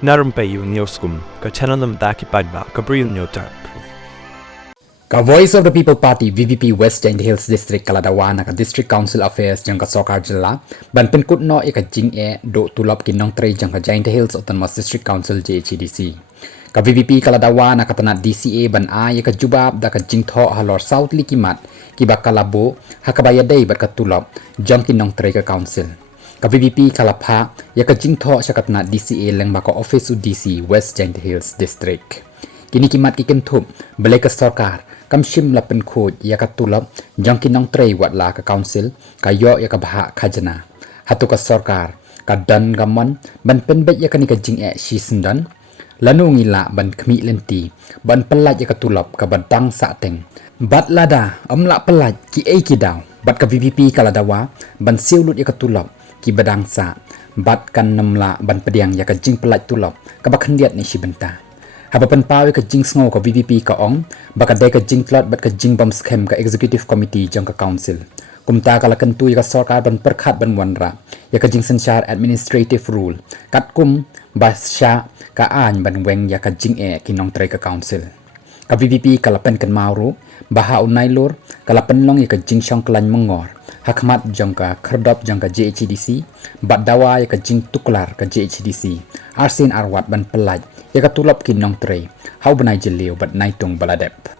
Na Rympei U Hynñiewtrep ki paidbah Bri U Hynñiewtrep. Ka Voice of the People Party VPP West Giant Hills District Kaladawa na ka District Council Affairs jang ka Sokar Jilla ban pynkut no ika kajingeh do tulop ki nongtrei jang ka Giant Hills Autonomous District Council JHADC. Ka VPP Kaladawa na katanat DCA ban a ika jubab da ka jingtho halor South Likimat ki bakalabo hakabayadai bat ka tulop jang ki nongtrei ka council. Ka VPP kalapha ya ka jingtho sa katanat DCA leng baka Office DC West Giant Hills District. Kini kimat ki kentup belai ka Sokar kamshim la pynkut ya ka tulop jang ki nongtrei wat la ka council ka yo ya ka baha khajana hatu ka Sokar ka dan gamon ban penbet ya ka ni ka jingeh shi sendan lanu ngila ban khmi lenti ban pelat ya ka tulop ka badang sa teng bat lada amla pelat ki ei ki daw bat ka VPP kaladawa ban siulut ya ka tulop ki badang sa bat kan namla ban pediang ya ka jing pelat tulop ka bakhandiat ni shibanta Habapan pawi ka jing sngo ka VPP ka ong baka day ka jing plot bat ka jing bom scam ka executive committee jang ka council kumta ka lakan tu ka Sokar ban perkhat ban wanra ya ka jing senchar administrative rule kat kum basya ka an ban weng ya ka jing ki nongtrei ka council ka VPP ka lapan kan mauru baha unai lur ka lapan long ya ka jing shong klan mengor hakmat jang ka kherdop jang ka JHADC bat dawa ya ka jing tuklar ka JHADC arsin arwat ban pelaj ya ka tulop ki nongtrei hau banai jeliu bat naitung baladep